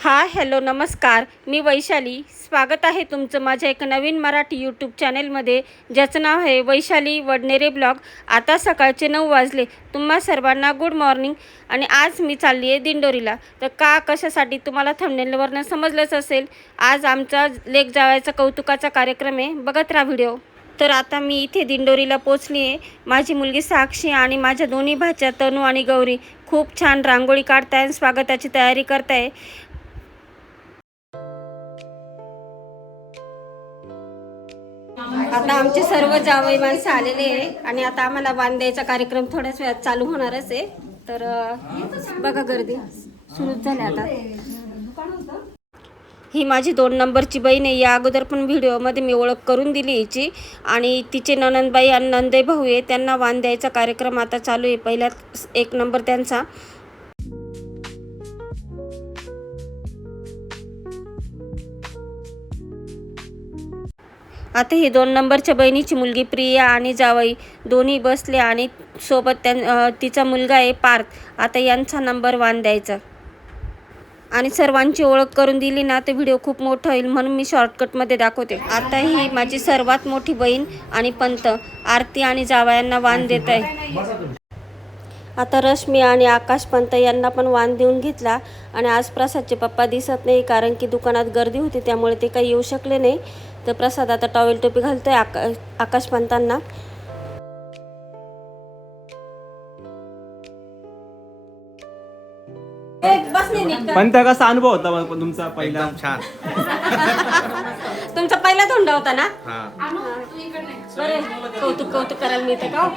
Hello नमस्कार, मी वैशाली. स्वागत आहे तुमचं माझ्या एक नवीन मराठी यूट्यूब चॅनेलमध्ये, ज्याचं नाव आहे वैशाली वडनेरे ब्लॉग. आता सकाळचे 9 वाजले. तुम्हा सर्वांना गुड मॉर्निंग. आणि आज मी चालली आहे दिंडोरीला. तर कशासाठी तुम्हाला थंबनेलवरनं समजलंच असेल. आज आमचा लेक जावयाचा कौतुकाचा कार्यक्रम आहे. बघत राहा व्हिडिओ. तर आता मी इथे दिंडोरीला पोचली आहे. माझी मुलगी साक्षी आणि माझ्या दोन्ही भाच्या तनू आणि गौरी खूप छान रांगोळी काढताय आणि स्वागताची तयारी करताय. आता आमचे सर्व जावई माणसं आलेले आहे आणि आता आम्हाला वाण द्यायचा कार्यक्रम थोड्याच वेळात चालू होणारच आहे. तर बघा गर्दी सुरूच झाली. आता ही माझी 2 नंबरची बहीण आहे. या अगोदर पण व्हिडिओमध्ये मी ओळख करून दिली हिची. आणि तिचे ननंदबाई आणि नंदे भाऊ आहे, त्यांना वाण द्यायचा कार्यक्रम आता चालू आहे. पहिला 1 नंबर त्यांचा. आता ही 2 नंबरच्या बहिणीची मुलगी प्रिया आणि जावई दोन्ही बसले आणि सोबत तिचा मुलगा आहे पार्थ. आता यांचा नंबर वाण द्यायचा. आणि सर्वांची ओळख करून दिली ना तर व्हिडिओ खूप मोठा होईल, म्हणून मी शॉर्टकटमध्ये दाखवते. आता ही माझी सर्वात मोठी बहीण आणि पंत आरती आणि जावयांना वाण देत आहे. आता रश्मी आणि आकाश पंत यांना पण वाण देऊन घेतला. आणि आज प्रसादचे पप्पा दिसत नाही, कारण की दुकानात गर्दी होती, त्यामुळे ते काही येऊ शकले नाही. तर प्रसाद आता टॉवेल टोपी घालतोय आकाश पंतांना. पंत कसा अनुभव होता तुमचा पहिला? छान. तुमचा पहिला धोंडा होता ना? बरे कौतुक करायला मिळतं का?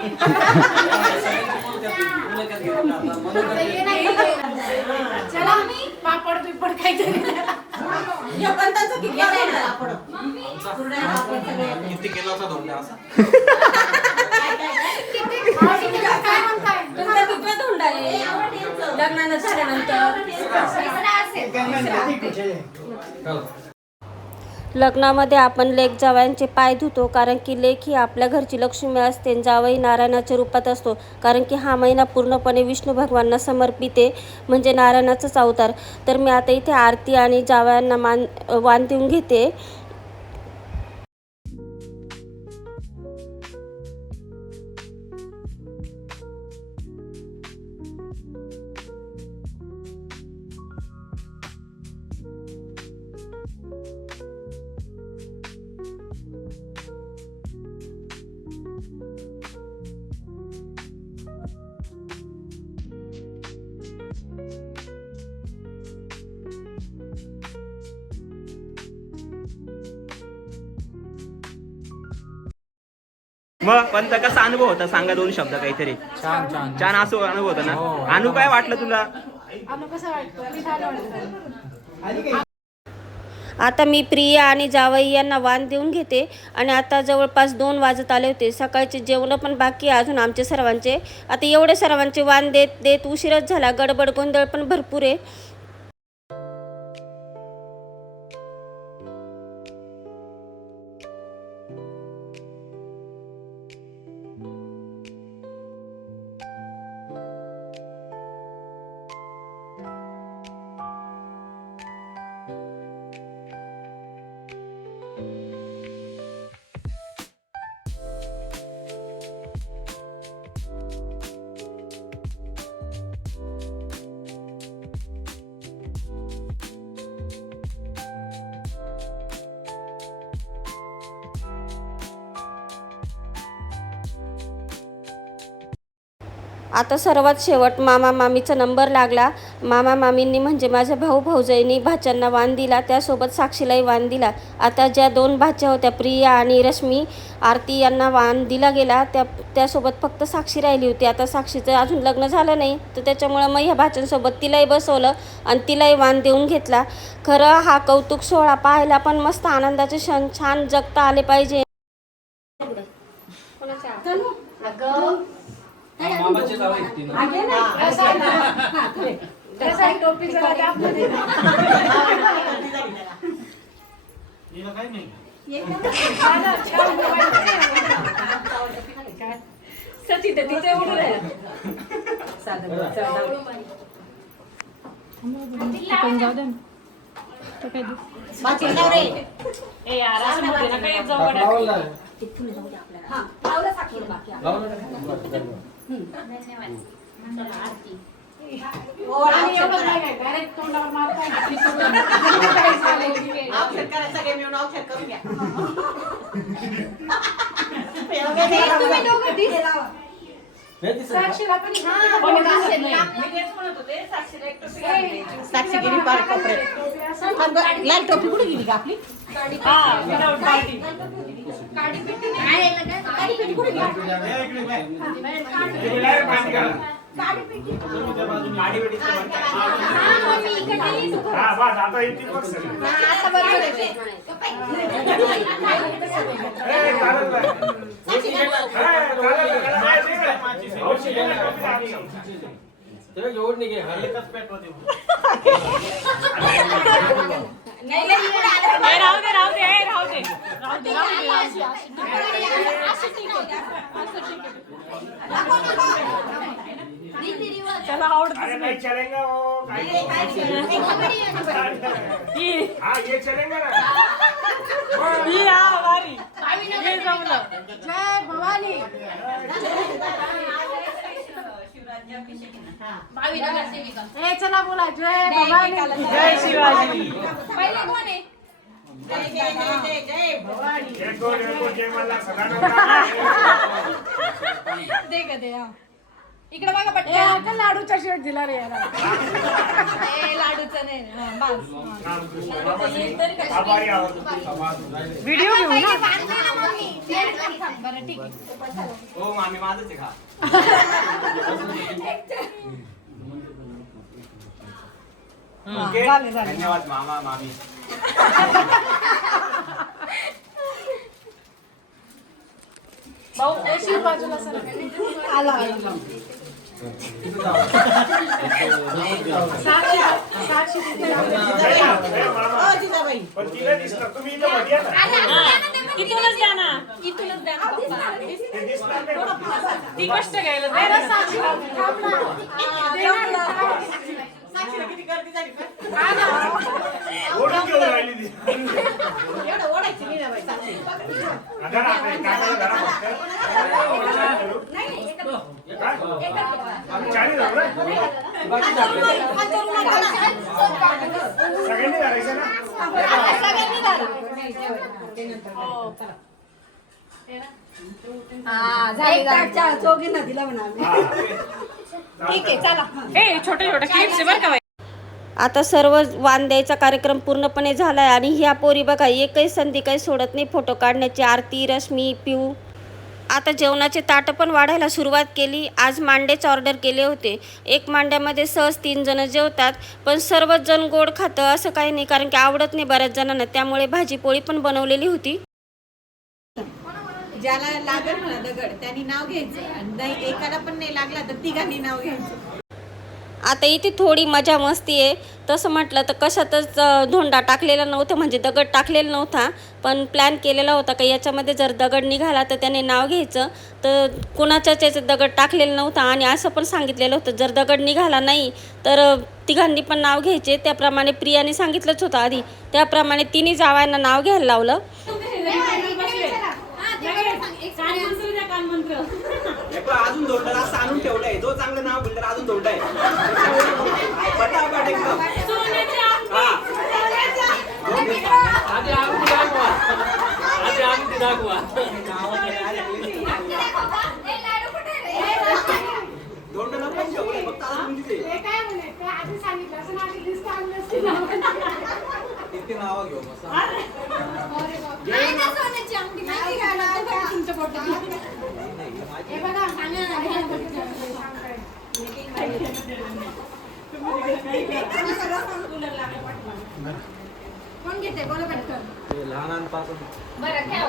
किती केला होता धोंडा असा? तुमचा कितवा धोंडा आहे लग्नानं झाल्यानंतर? लग्नामध्ये आपण लेक जावयांचे पाय धुतो, कारण की लेक ही आपल्या घरची लक्ष्मी असते. जावई नारायणाच्या रूपात असतो, कारण की हा महिना पूर्णपणे विष्णू भगवानांना समर्पित आहे, म्हणजे नारायणाचाच अवतार. तर मी आता इथे आरती आणि जावयांना वाण देऊन घेते. मग पंत कसा अनुभव होता सांगा 2 शब्द काहीतरी. छान छान छान असं अनुभव होता ना? अनु काय वाटलं तुला? आता मी प्रिया आणि जावई यांना वाण देऊन घेते. आणि आता जवळपास 2 वाजत आले होते. सकाळचे जेवण पण बाकी अजून आमचे सर्वांचे. आता एवढे सर्वांचे वाण देत उशीरच झाला. गडबड गोंधळ पण भरपूर आहे. आता सर्वात शेवट मामा मामीचा नंबर लागला. मामा मामींनी म्हणजे माझ्या भाऊ भाऊजाईंनी भाच्यांना वाण दिला, त्यासोबत साक्षीलाही वाण दिला. आता ज्या 2 भाच्या होत्या प्रिया आणि रश्मी आरती यांना वाण दिला गेला. त्यासोबत फक्त साक्षी राहिली होती. आता साक्षीचं अजून लग्न झालं नाही, तर त्याच्यामुळं मग ह्या भाच्यांसोबत तिलाही बसवलं आणि तिलाही वाण देऊन घेतला. खरं हा कौतुक सोहळा पाहायला पण मस्त आनंदाचे क्षण छान जगता आले पाहिजे. मामाचे जावई ती ना. काय नाही. सचिन तर तिथे उडून आहे. पण जाऊ दे. साक्षीगिरी पार्क कपडे लाल टोपी कुठे गेली का आपली चला आवडत नहीं चलेगा वो हाँ ये चलेगा ना ये जमलं जय भवानी ए चला बोला जय भवानी जय शिवाजी पहिले कोण आहे देखो जय मला सगळ्यांना दे ग दे इकडे बघा ए पटकन आता लाडूचा शर्ट दिला रे याला ए लाडूचं नाही बस आभारी आहोत व्हिडिओ घेऊ ना बरं ठीक आहे हो मामी माझंच आहे खा ओके धन्यवाद मामा मामी भाऊ ओशीर बाजूला सर आला साक्षी पण तिला दिसतं तुम्ही इथं मध्ये या ना इथूनच द्या ना इथूनच द्या ना पप्पा ते दिसणार नाही ती कष्ट घ्यायला दे ना साक्षी थांब ना साक्षीला किती गर्दी झाली ओढून घेऊन राहिली ती एवढं ओढायची नाही ना बाई साक्षी आता ना आपल्या काकाला घरा फक्त चारी जाऊ ना सगळ्यांनी धरायचं ना चौघींना दिला म्हणा ठीक आहे चला ए छोटे छोटे क्लिप्स बरं का बाई. आता सर्व वाण द्यायचा कार्यक्रम पूर्णपणे झाला आहे आणि ह्या पोरी बघा एकही संधी काही सोडत नाही फोटो काढण्याची. आरती, रश्मी, पिऊ. आता जेवणाचे ताटं पण वाढायला सुरुवात केली. आज मांडेच ऑर्डर केले होते. एक मांड्यामध्ये सहज 3 जण जेवतात, पण सर्वच जण गोड खातं असं काही नाही, कारण की आवडत नाही बऱ्याच जणांना. त्यामुळे भाजी पोळी पण बनवलेली होती. ज्याला लागल ना दगड त्यांनी नाव घ्यायचं आणि नाही एकाला पण नाही लागला तर तिघांनी नाव घ्यायचं. आता इथे थोडी मजा मस्ती आहे. तसं म्हटलं तर कशातच धोंडा टाकलेला नव्हता, म्हणजे दगड टाकलेला नव्हता, पण प्लॅन केलेला होता का याच्यामध्ये जर दगड निघाला तर त्याने नाव घ्यायचं. तर कुणाच्याच याचं दगड टाकलेलं नव्हता आणि असं पण सांगितलेलं होतं जर दगड निघाला नाही तर तिघांनी पण नाव घ्यायचे. त्याप्रमाणे प्रियाने सांगितलंच होतं आधी, त्याप्रमाणे तिन्ही जावांना नाव घ्यायला लावलं. अजून धोंडा असं आणून ठेवलंय, जो चांगलं नाव बोललं अजून धोंडा आहे. पटापट एकदम. धोंडा नको ठेवलंय, फक्त अजून तिथे. इतके नाव घेऊ मस्त. कोण घेते बोला पटकन लहानांपासून बरं घ्या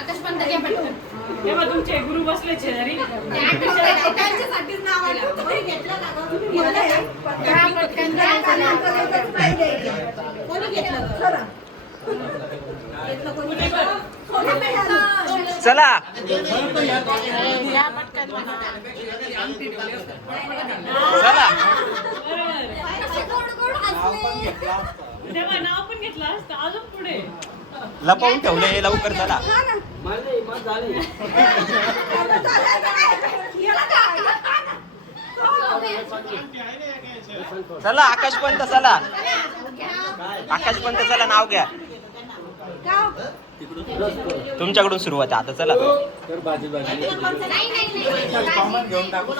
आकाश पंत घ्या पटकन तेव्हा तुमचे गुरु बसले शेजारी त्यांच्यासाठीच नाव आलं. कोणी घेतलं का गं? तुम्ही घेतलं का? पटकन कोणी घेतलं गं? घेतलं कोणी? चला चला गोड गोड हसले तेव्हा नाव पण घेतलं असतं अजून पुढे. लपवून ठेवलंय लवकर चला. चला आकाशपंत चला. आकाशपंत चला नाव घ्या. तुमच्याकडून सुरुवात आहे आता चला. कॉमन घेऊन टाकू.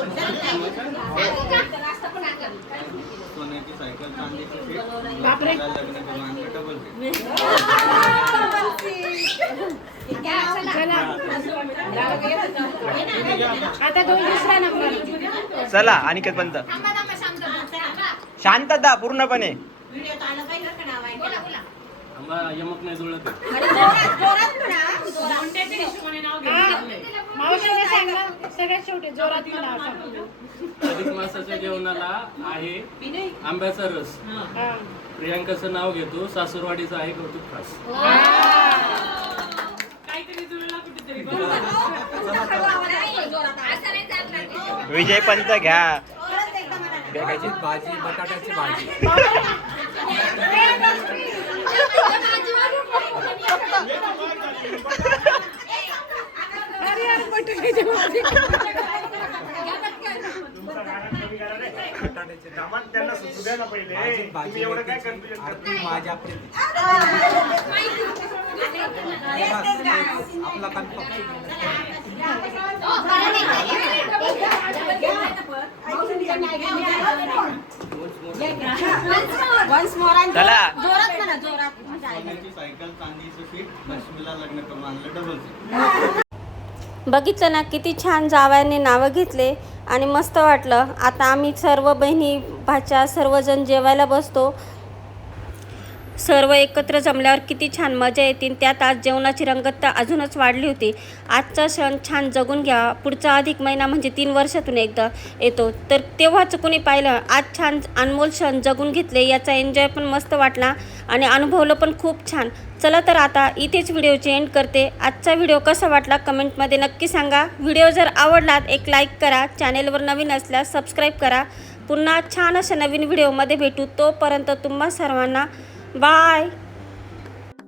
सोन्याची सायकल चांदीची सीट लग्न करून आणलं डबल सीट. आता दोन दुसरा नंबर. चला अनिकेत पंत. शांतता पूर्णपणे. यमक नाही जुळत. कोणत्याच्या हिशोबाने नाव घेतलं? मावशीने सांगलं सगळ्यात शेवटी जोरात नाव सांगलं. अधिक मासाच्या जेवणाला आहे आंब्याचा रस. प्रियांकाचं नाव घेतो. सासूरवाडीचं आहे कौतुक खास. काहीतरी जुळला कुठेतरी. विजय पंत घ्या. भाजी बटाट्याची भाजी. त्यांना सुचू द्या ना पहिले. तुम्ही एवढं काय कन्फ्युजन करता? माझ्या आपला चला सोन्याची सायकल चांदीचं सीट लक्ष्मीला लग्न करून आणलं डबल सीट. बघितलं ना किती छान जावयाने नावं घेतले आणि मस्त वाटलं. आता आम्ही सर्व बहिणी भाच्या सर्वजण जेवायला बसतो. सर्व एकत्र जमल्यावर किती छान मजा येते. त्यात आज जेवणाची रंगत तर अजूनच वाढली होती. आजचा सण छान जगून घ्या. पुढचा अधिक महिना म्हणजे 3 वर्षातून एकदा येतो, तर तेव्हाच कोणी पाहिलं. आज छान अनमोल सण जगून घेतले. याचा एन्जॉय पण मस्त वाटला आणि अनुभवलं पण खूप छान. चला तर आता इथेच व्हिडिओची एंड करते. आजचा व्हिडिओ कसा वाटला कमेंटमध्ये नक्की सांगा. व्हिडिओ जर आवडलात एक लाईक करा. चॅनेलवर नवीन असल्यास सबस्क्राईब करा. पुन्हा छान अशा नवीन व्हिडिओमध्ये भेटू. तोपर्यंत तुम्हा सर्वांना बाय.